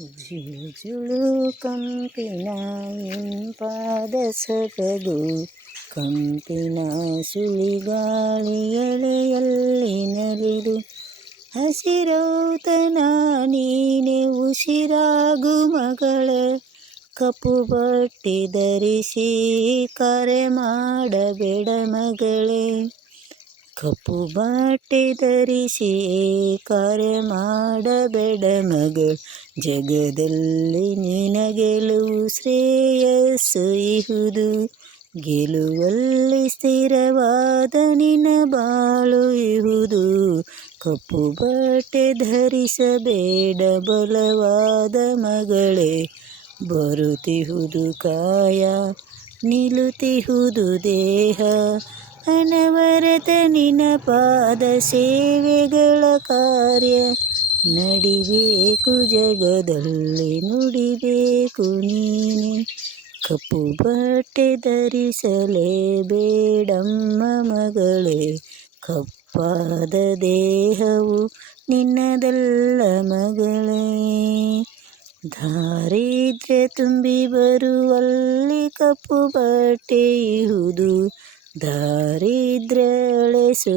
ಜಿಳುಜುಳು ಕಂಪಿನ ಇಂಪಾದ ಸೊಬಗು, ಕಂಪಿನ ಸುಳಿಗಾಳಿ ಎಳೆಯಲ್ಲಿ ನಲಿದು, ಹಸಿರೌತಣ ನೀನೆ ಉಸಿರಾಗು ಮಗಳೇ, ಕಪ್ಪು ಬಟ್ಟೆ ಧರಿಸಿ ಕರೆ ಮಾಡಬೇಡ ಮಗಳೇ, ಕಪ್ಪು ಬಟ್ಟೆ ಧರಿಸಿ ಕರೆ ಮಾಡಬೇಡ ಮಗಳು, ಜಗದಲ್ಲಿ ನಿನ ಗೆಲುವು ಶ್ರೇಯಸ್ಸು ಇಹುದು, ಗೆಲುವಲ್ಲಿ ಸ್ಥಿರವಾದ ನಿನ ಬಾಳು ಇಹುದು, ಕಪ್ಪು ಬಟ್ಟೆ ಧರಿಸಬೇಡ ಬಲವಾದ ಮಗಳೇ, ಬರುತ್ತಿಹುದು ಕಾಯ ನಿಲ್ಲುತ್ತಿಹುದು ದೇಹ, ಅನವರತ ನಿನ ಪಾದ ಸೇವೆಗಳ ಕಾರ್ಯ, ನಡಿಬೇಕು ಜಗದಲ್ಲಿ ನುಡಿಬೇಕು ನೀನೆ, ಕಪ್ಪು ಬಟ್ಟೆ ಧರಿಸಲೇಬೇಡಮ್ಮ ಮಗಳೇ, ಕಪ್ಪಾದ ದೇಹವು ನಿನ್ನದಲ್ಲ ಮಗಳೇ, ದಾರಿದ್ರ್ಯ ತುಂಬಿ ಬರುವಲ್ಲಿ ಕಪ್ಪು ಬಟ್ಟೆ ಇಹುದು, ದಾರಿದ್ರ್ಯ ಅಳಿಸು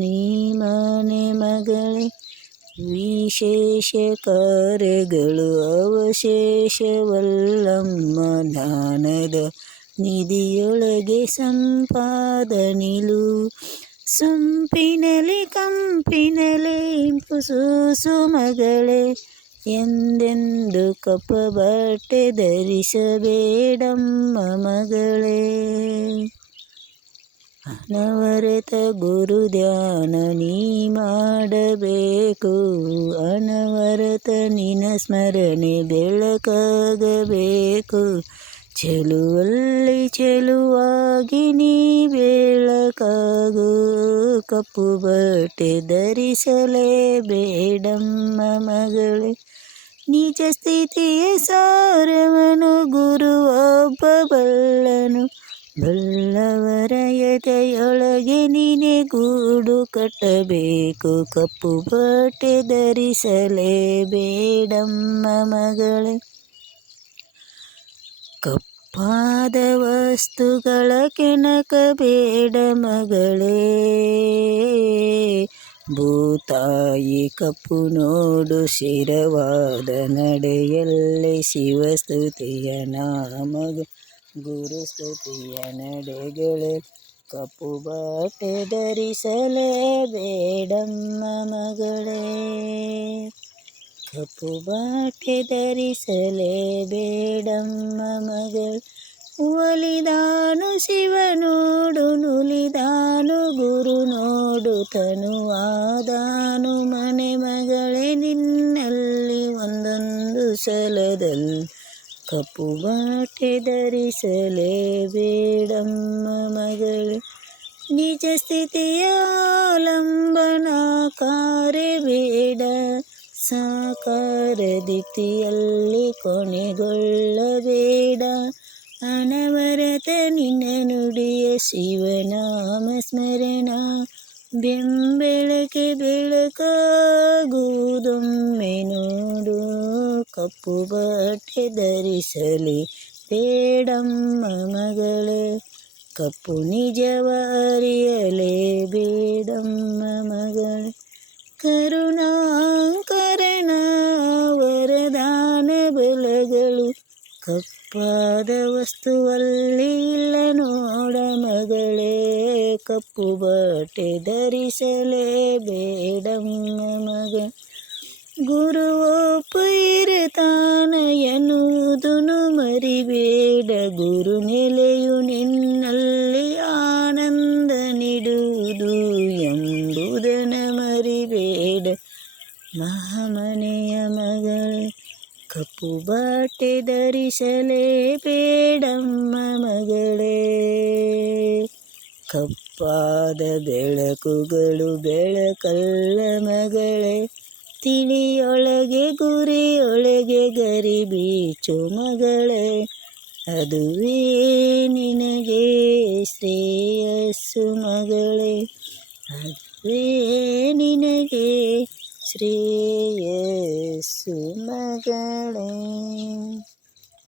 ನೀ ಮನೆ ಮಗಳೇ, ವಿಶೇಷ ಕಾರ್ಯಗಳು ಅವಶೇಷವಲ್ಲಮ್ಮ, ಜ್ಞಾನದ ನಿಧಿಯೊಳಗೆ ಸಂಪಾದ ನಿಲುವು, ಸೊಂಪಿನಲ್ಲಿ ಕಂಪಿನಲ್ಲಿ ಇಂಪು ಸೂಸು ಮಗಳೇ, ಎಂದೆಂದು ಕಪ್ಪು ಬಟ್ಟೆ ಧರಿಸಬೇಡಮ್ಮ ಮಗಳೇ, ಅನವರತ ಗುರು ಧ್ಯಾನ ನೀ ಮಾಡಬೇಕು, ಅನವರತ ನಿನ ಸ್ಮರಣೆ ಬೆಳಕಾಗಬೇಕು, ಚೆಲುವಲ್ಲಿ ಚೆಲುವಾಗಿ ನೀ ಬೆಳಕಾಗು, ಕಪ್ಪು ಬಟ್ಟೆ ಧರಿಸಲೇಬೇಡಮ್ಮ ಮಗಳೇ, ನಿಜ ಸ್ಥಿತಿಯ ಸಾರವನು ಗುರುವೊಬ್ಬ ಬಲ್ಲನು, ಬಲ್ಲವರ ಎದೆಯೊಳಗೆ ನೀನೆ ಗೂಡು ಕಟ್ಟಬೇಕು, ಕಪ್ಪು ಬಟ್ಟೆ ಧರಿಸಲೇಬೇಡಮ್ಮ ಮಗಳೇ, ಕಪ್ಪಾದ ವಸ್ತುಗಳ ಕೆಣಕಬೇಡ ಮಗಳೇ, ಭೂತಾಯಿ ಕಪ್ಪು ನೋಡು ಶಿರವಾದ ನಡೆಯಲ್ಲಿ, ಶಿವಸ್ತುತಿಯ ನಾಮಗಳು ಗುರುಸ್ತುತಿಯ ನಡೆಗಳೇ, ಕಪ್ಪು ಬಟ್ಟೆ ಧರಿಸಲೇಬೇಡಮ್ಮ ಮಗಳೇ, ಕಪ್ಪು ಬಟ್ಟೆ ಧರಿಸಲೇಬೇಡಮ್ಮ ಮಗಳೇ, ಒಲಿದಾನು ಶಿವ ನೋಡು ನುಲಿದಾನು ಗುರು ನೋಡು, ತನುವಾದಾನು ಮನೆ ಮಗಳೇ ನಿನ್ನಲ್ಲಿ ಒಂದೊಂದು ಸಲದಲ್ಲಿ, ಕಪ್ಪು ಬಟ್ಟೆ ಧರಿಸಲೇಬೇಡಮ್ಮ ಮಗಳೇ, ನಿಜ ಸ್ಥಿತಿಯ ಆಲಂಬನ ಕಾರ್ಯಬೇಡ, ಸಾಕಾರ ದಿಕ್ತಿಯಲ್ಲಿ ಕೊನೆಗೊಳ್ಳಬೇಡ, ಅನವರತ ನಿನ್ನ ನುಡಿಯ ಶಿವನಾಮ ಸ್ಮರಣ, ಬೆಂಬೆಳಕೆ ಬೆಳಕಾಗುವುದೊಮ್ಮೆ ನೋಡು, ಕಪ್ಪು ಬಟ್ಟೆ ಧರಿಸಲಿ ಬೇಡಮ್ಮ ಮಗಳೇ, ಕಪ್ಪು ನಿಜವ ಅರಿಯಲೇಬೇಡಮ್ಮ ಮಗಳೇ, ಕರುಣಾಕರಣ ವರದಾನ ಬಲಗಳು ಕಪ್ಪಾದ ವಸ್ತುವಲ್ಲಿ ಇಲ್ಲ ನೋಡ ಮಗಳೇ, ಕಪ್ಪು ಬಟ್ಟೆ ಧರಿಸಲೇಬೇಡಮ್ಮ ಮಗ, ಗುರು ಒಬ್ಬ ಇರುತ್ತಾನ ಎನ್ನುವುದನ್ನು ಮರಿಬೇಡ, ಗುರು ನೆಲೆಯು ನಿನ್ನಲ್ಲಿ ಆನಂದ ನೀಡುವುದು ಎಂಬುದನ್ನು ಮರಿಬೇಡ ಮಹಾಮನೆಯ ಮಗಳೇ, ಕಪ್ಪು ಬಟ್ಟೆ ಧರಿಸಲೇಬೇಡಮ್ಮ ಮಗಳೇ, ಕಪ್ಪಾದ ಬೆಳಕುಗಳು ಬೆಳಕಲ್ಲ ಮಗಳೇ, ತಿಳಿಯೊಳಗೆ ಗುರಿಯೊಳಗೆ ಗರಿ ಬೀಚು ಮಗಳೇ, ಅದುವೇ ನಿನಗೆ ಶ್ರೇಯಸ್ಸು ಮಗಳೇ, ಅದುವೇ ನಿನಗೆ ಶ್ರೇಯಸ್ಸು ಮಗಳೇ.